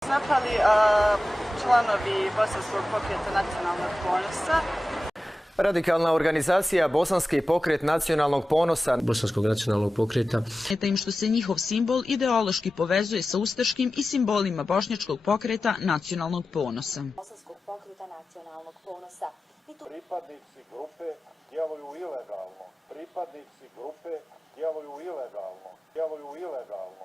Napali članovi Bosanskog pokreta nacionalnog ponosa. Radikalna organizacija Bosanski pokret nacionalnog ponosa Bosanskog nacionalnog pokreta. Smeta im što se njihov simbol ideološki povezuje sa ustaškim i simbolima bošnjačkog pokreta nacionalnog ponosa. Bosanskog pokreta nacionalnog ponosa. Pripadnici grupe djeluju ilegalno. Pripadnici grupe djeluju ilegalno.